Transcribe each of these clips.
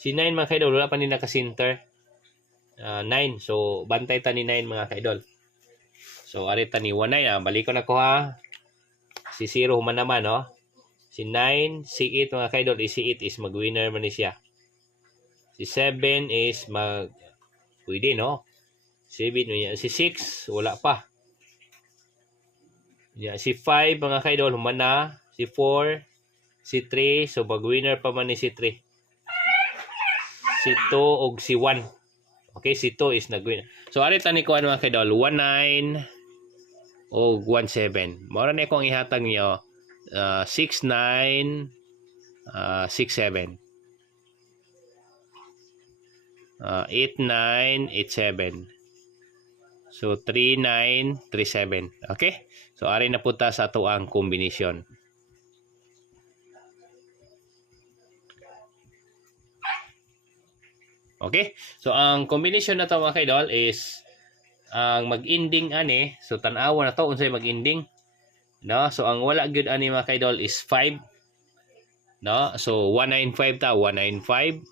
Si 9 mga kaidol, wala pa ni naka-center. 9. So, bantay ta ni 9 mga kaidol. So, arita ni 1-9. Balik ko na ko ha. Si 0 human naman, no? Si 9, si 8 mga kaidol. Si 8 is mag-winner man ni siya. Si 7 is pwede, no? 7, si 6, wala pa. Si 5 mga kaidol, human na. Si 4, si 3, so mag-winner pa man ni si 3. Si 2 o si 1. Okay, si 2 is nag-winner. So, arita ni ko mga kaidol, 1-9 o 1-7. Mara na akong ihatag niyo, 6-9, 6-7. 8-9, 8-7. So, 3-9, 3-7. Okay? So, ari na po ta sa ito ang kombinasyon. Okay? So, ang kombinasyon na ito mga kaidol is ang mag-ending ani. So, tanawa na ito unsay mag-ending. No? So, ang wala good ani mga kaidol is 5. No? So, 195 ta. 195.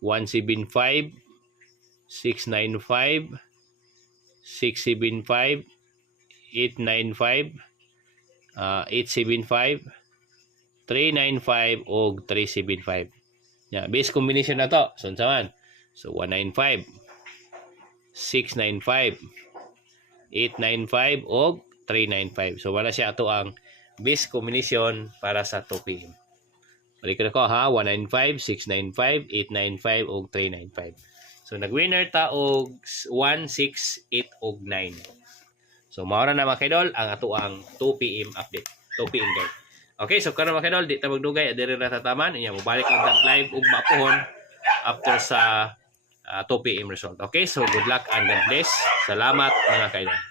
175. 695. 675. 895. 875. 395 o 375. Yeah, base combination na to. So, saan? So, 195, 695, 895, o 395. So, wala siya ito ang base combination para sa 2 PM. Balik ko ha, 195, 695, 895, o 395. So, nag-winner ta og 1, 6, 8, o 9. So, maura na mga kaidol ang ato ang 2 PM update. 2 PM guys. Okay, so karon mga kaidol, di ta magdugay, diri ra ta taman. Inya mobalik lang tag live ug mapuhon after sa 2 PM result. Okay, so good luck and God bless. Salamat mga kaidol.